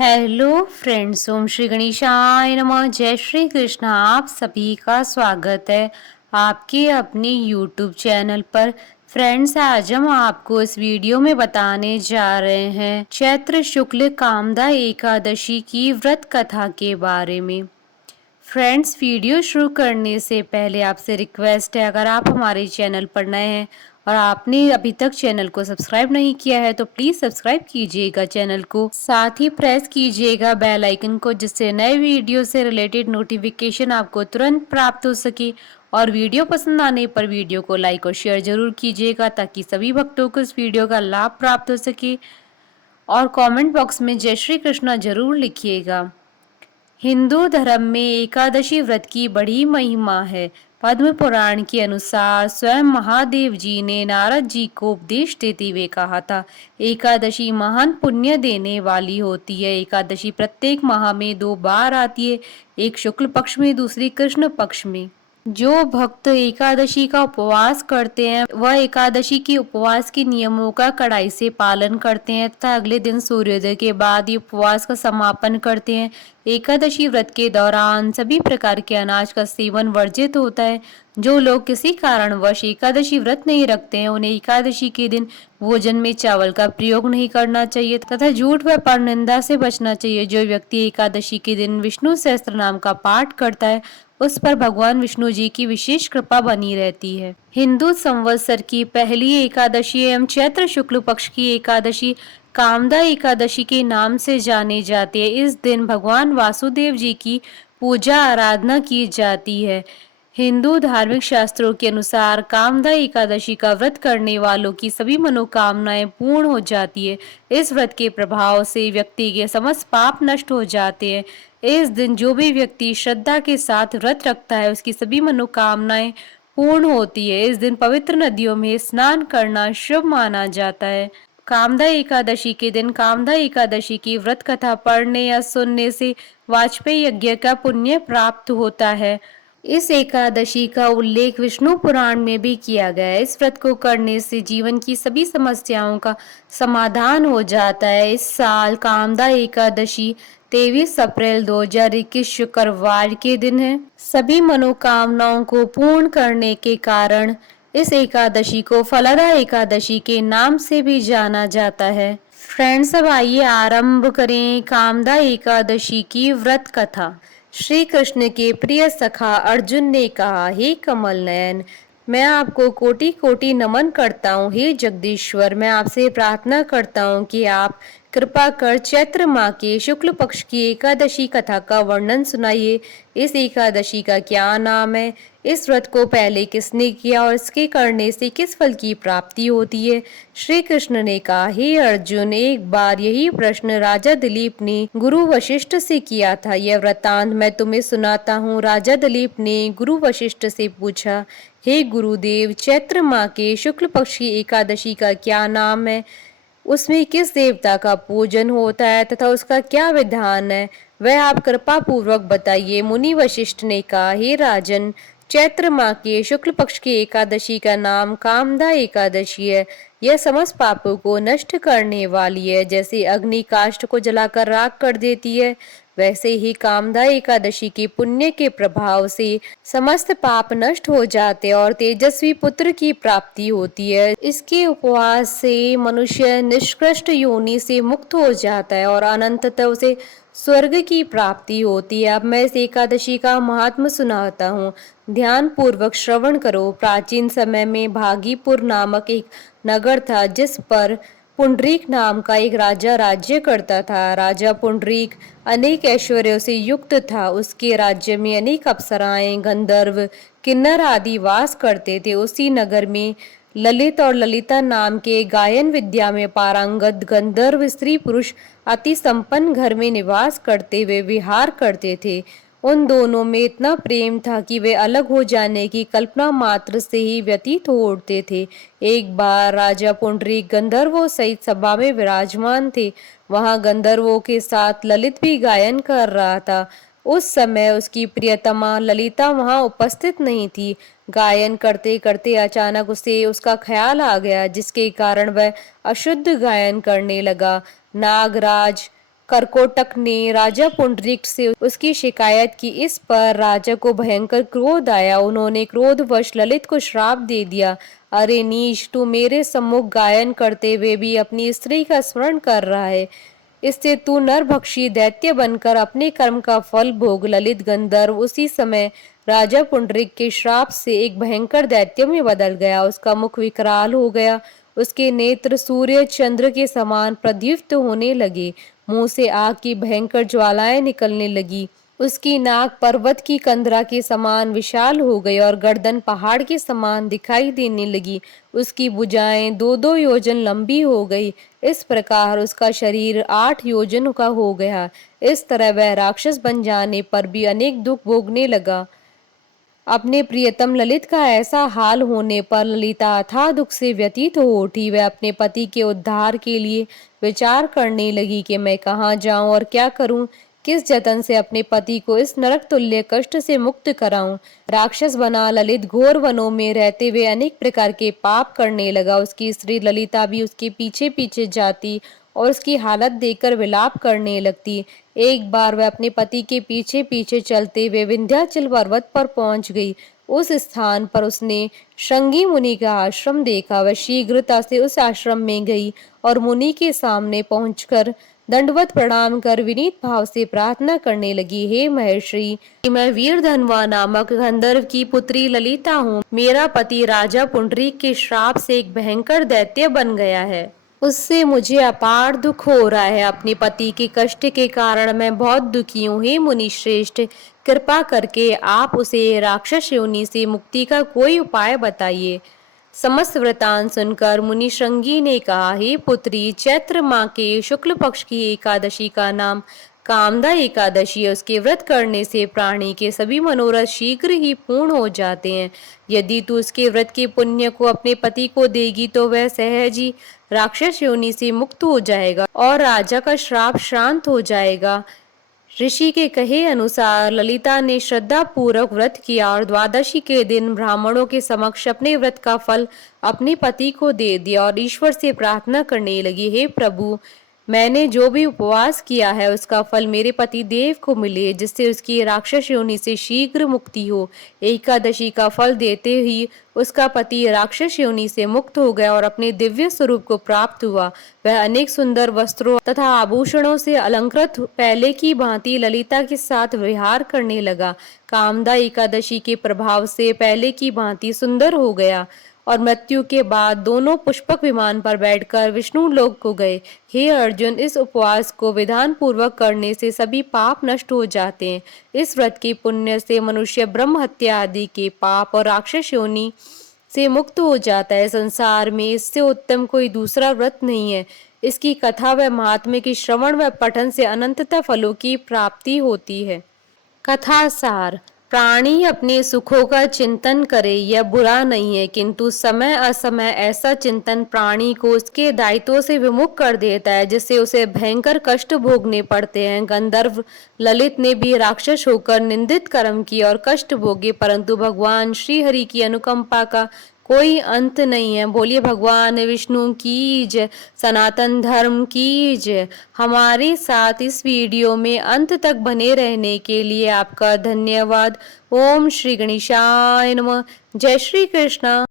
Hello friends, ओम श्री गणेशाय नमः। जय श्री कृष्ण। आप सभी का स्वागत है आपके अपने यूट्यूब चैनल पर। फ्रेंड्स, आज हम आपको इस वीडियो में बताने जा रहे हैं चैत्र शुक्ल कामदा एकादशी की व्रत कथा के बारे में। फ्रेंड्स, वीडियो शुरू करने से पहले आपसे रिक्वेस्ट है, अगर आप हमारे चैनल पर नए हैं और आपने अभी तक चैनल को सब्सक्राइब नहीं किया है तो प्लीज सब्सक्राइब कीजिएगा चैनल को, साथ ही प्रेस कीजिएगा बेल आइकन को, जिससे नए वीडियो से रिलेटेड नोटिफिकेशन आपको तुरंत प्राप्त हो सके। और वीडियो पसंद आने पर वीडियो को लाइक और शेयर जरूर कीजिएगा ताकि सभी भक्तों को इस वीडियो का लाभ प्राप्त हो सके। और कमेंट बॉक्स में जय श्री कृष्णा जरूर लिखिएगा। हिंदू धर्म में एकादशी व्रत की बड़ी महिमा है। पद्म पुराण के अनुसार स्वयं महादेव जी ने नारद जी को उपदेश देते हुए कहा था, एकादशी महान पुण्य देने वाली होती है। एकादशी प्रत्येक माह में 2 बार आती है, एक शुक्ल पक्ष में, दूसरी कृष्ण पक्ष में। जो भक्त एकादशी का उपवास करते हैं वह एकादशी के उपवास के नियमों का कड़ाई से पालन करते हैं तथा अगले दिन सूर्योदय के बाद ही उपवास का समापन करते हैं। एकादशी व्रत के दौरान सभी प्रकार के अनाज का सेवन वर्जित होता है। जो लोग किसी कारणवश एकादशी व्रत नहीं रखते हैं उन्हें एकादशी के दिन भोजन में चावल का प्रयोग नहीं करना चाहिए तथा झूठ व परनिंदा से बचना चाहिए। जो व्यक्ति एकादशी के दिन विष्णु सहस्त्र नाम का पाठ करता है उस पर भगवान विष्णु जी की विशेष कृपा बनी रहती है। हिंदू संवत्सर की पहली एकादशी एवं चैत्र शुक्ल पक्ष की एकादशी कामदा एकादशी के नाम से जानी जाती है। इस दिन भगवान वासुदेव जी की पूजा आराधना की जाती है। हिंदू धार्मिक शास्त्रों के अनुसार कामदा एकादशी का व्रत करने वालों की सभी मनोकामनाएं पूर्ण हो जाती है। इस व्रत के प्रभाव से व्यक्ति के समस्त पाप नष्ट हो जाते हैं। इस दिन जो भी व्यक्ति श्रद्धा के साथ व्रत रखता है उसकी सभी मनोकामनाएं पूर्ण होती है। इस दिन पवित्र नदियों में स्नान करना शुभ माना जाता है। कामदा एकादशी के दिन कामदा एकादशी की व्रत कथा पढ़ने या सुनने से वाजपेयी यज्ञ का पुण्य प्राप्त होता है। इस एकादशी का उल्लेख विष्णु पुराण में भी किया गया है। इस व्रत को करने से जीवन की सभी समस्याओं का समाधान हो जाता है। इस साल कामदा एकादशी 23 अप्रैल 2021 शुक्रवार के दिन है। सभी मनोकामनाओं को पूर्ण करने के कारण इस एकादशी को फलदा एकादशी के नाम से भी जाना जाता है। फ्रेंड्स, अब आइए आरंभ करें कामदा एकादशी की व्रत कथा। श्री कृष्ण के प्रिय सखा अर्जुन ने कहा, हे कमल नयन, मैं आपको कोटि कोटि नमन करता हूँ। हे जगदीश्वर, मैं आपसे प्रार्थना करता हूँ कि आप कृपा कर चैत्र माह के शुक्ल पक्ष की एकादशी कथा का वर्णन सुनाइए। इस एकादशी का क्या नाम है, इस व्रत को पहले किसने किया और इसके करने से किस फल की प्राप्ति होती है। श्री कृष्ण ने कहा, हे अर्जुन, एक बार यही प्रश्न राजा दिलीप ने गुरु वशिष्ठ से किया था। यह वृतांत मैं तुम्हें सुनाता हूँ। राजा दिलीप ने गुरु वशिष्ठ से पूछा, हे गुरुदेव, चैत्र माह के शुक्ल पक्ष की एकादशी का क्या नाम है, उसमें किस देवता का पूजन होता है तथा उसका क्या विधान है, वह आप कृपा पूर्वक बताइए। मुनि वशिष्ठ ने कहा, हे राजन, चैत्र माह के शुक्ल पक्ष की एकादशी का नाम कामदा एकादशी है। यह समस्त पापों को नष्ट करने वाली है। जैसे अग्नि काष्ठ को जलाकर राख कर देती है, वैसे ही कामदा एकादशी के पुण्य के प्रभाव से समस्त पाप नष्ट हो जाते और तेजस्वी पुत्र की प्राप्ति होती है। इसके उपवास से मनुष्य निष्कृष्ट योनि से मुक्त हो जाता है और अनंततः उसे स्वर्ग की प्राप्ति होती है। अब मैं इस एकादशी का महात्म सुनाता हूँ, ध्यान पूर्वक श्रवण करो। प्राचीन समय में भागीपुर नामक एक नगर था जिस पर पुंडरीक नाम का एक राजा राज्य करता था। राजा पुंडरीक अनेक ऐश्वर्यों से युक्त था। उसके राज्य में अनेक अप्सराएं, गंधर्व, किन्नर आदि वास करते थे। उसी नगर में ललित और ललिता नाम के गायन विद्या में पारंगत गंधर्व स्त्री पुरुष अति संपन्न घर में निवास करते हुए विहार करते थे। उन दोनों में इतना प्रेम था कि वे अलग हो जाने की कल्पना मात्र से ही व्यतीत हो उठते थे। एक बार राजा पुंडरीक गंधर्वों सहित सभा में विराजमान थे। वहां गंधर्वों के साथ ललित भी गायन कर रहा था। उस समय उसकी प्रियतमा ललिता वहां उपस्थित नहीं थी। गायन करते करते अचानक उसे उसका ख्याल आ गया, जिसके कारण वह अशुद्ध गायन करने लगा। नागराज करकोटक ने राजा पुंडरीक से उसकी शिकायत की। इस पर राजा को भयंकर क्रोध आया। उन्होंने क्रोधवश ललित को श्राप दे दिया। अरे नीच, तू मेरे सम्मुख गायन करते हुए भी अपनी स्त्री का स्मरण कर रहा है। इससे तू नरभक्षी दैत्य बनकर अपने कर्म का फल भोग। ललित गंधर्व उसी समय राजा पुंडरीक के श्राप से एक भयंकर दैत्य में बदल गया। उसका मुख विकराल हो गया, उसके नेत्र सूर्य चंद्र के समान प्रदीप्त होने लगे, मुंह से आग की भयंकर ज्वालाएं निकलने लगी। उसकी नाक पर्वत की कंदरा के समान विशाल हो गई और गर्दन पहाड़ के समान दिखाई देने लगी। उसकी भुजाएं 2-2 योजन लंबी हो गई। इस प्रकार उसका शरीर 8 योजन का हो गया। इस तरह वह राक्षस बन जाने पर भी अनेक दुख भोगने लगा। अपने प्रियतम ललित का ऐसा हाल होने पर ललिता अथाह दुख से व्यतीत हो उठी। वह अपने पति के उद्धार के लिए विचार करने लगी कि मैं कहाँ जाऊं और क्या करूं, किस जतन से अपने पति को इस नरक तुल्य कष्ट से मुक्त कराऊं। राक्षस बना ललित घोर वनों में रहते हुए अनेक प्रकार के पाप करने लगा। उसकी स्त्री ललिता भी उसके पीछे पीछे जाती और उसकी हालत देखकर विलाप करने लगती। एक बार वह अपने पति के पीछे पीछे चलते हुए विंध्याचल पर्वत पर पहुंच गई। उस स्थान पर उसने श्रृंगी मुनि का आश्रम देखा। वह शीघ्रता से उस आश्रम में गई और मुनि के सामने पहुंचकर दंडवत प्रणाम कर विनीत भाव से प्रार्थना करने लगी। हे महर्षि, मैं वीरधनवा नामक गंधर्व की पुत्री ललिता हूँ। मेरा पति राजा पुंडरीक के श्राप से एक भयंकर दैत्य बन गया है। उससे मुझे अपार दुख हो रहा है। अपने पति के कष्ट के कारण मैं बहुत दुखी हूँ। हे मुनि श्रेष्ठ, कृपा करके आप उसे राक्षस योनि से मुक्ति का कोई उपाय बताइए। समस्त वृतांत सुनकर मुनि श्रृंगी ने कहा, हे पुत्री, चैत्र माह के शुक्ल पक्ष की एकादशी का नाम कामदा एकादशी है। उसके व्रत करने से प्राणी के सभी मनोरथ शीघ्र ही पूर्ण हो जाते हैं। यदि तू उसके व्रत के पुण्य को अपने पति को देगी तो वह सहज ही राक्षस योनि से मुक्त हो जाएगा और राजा का श्राप शांत हो जाएगा। ऋषि के कहे अनुसार ललिता ने श्रद्धा पूर्वक व्रत किया और द्वादशी के दिन ब्राह्मणों के समक्ष अपने व्रत का फल अपने पति को दे दिया और ईश्वर से प्रार्थना करने लगी, हे प्रभु, मैंने जो भी उपवास किया है उसका फल मेरे पति देव को मिले, जिससे उसकी राक्षस योनि से शीघ्र मुक्ति हो। एकादशी का फल देते ही उसका पति राक्षस योनि से मुक्त हो गया और अपने दिव्य स्वरूप को प्राप्त हुआ। वह अनेक सुंदर वस्त्रों तथा आभूषणों से अलंकृत पहले की भांति ललिता के साथ विहार करने लगा। कामदा एकादशी के प्रभाव से पहले की भांति सुंदर हो गया और मृत्यु के बाद दोनों पुष्पक विमान पर बैठकर विष्णु लोक को गए। हे अर्जुन, इस उपवास को विधान पूर्वक करने से सभी पाप नष्ट हो जाते हैं। इस व्रत के पुण्य से मनुष्य ब्रह्म हत्या आदि के पाप और राक्षस योनि से मुक्त हो जाता है। संसार में इससे उत्तम कोई दूसरा व्रत नहीं है। इसकी कथा व महात्म्य की श्रवण व पठन से अनंतता फलों की प्राप्ति होती है। कथा सार, प्राणी अपने सुखों का चिंतन करे यह बुरा नहीं है, किंतु समय असमय ऐसा चिंतन प्राणी को उसके दायित्वों से विमुख कर देता है, जिससे उसे भयंकर कष्ट भोगने पड़ते हैं। गंधर्व ललित ने भी राक्षस होकर निंदित कर्म किए और कष्ट भोगे, परंतु भगवान श्री हरि की अनुकंपा का कोई अंत नहीं है। बोलिए भगवान विष्णु की जय, सनातन धर्म की जय। हमारे साथ इस वीडियो में अंत तक बने रहने के लिए आपका धन्यवाद। ओम श्री गणेशाय नमः। जय श्री कृष्ण।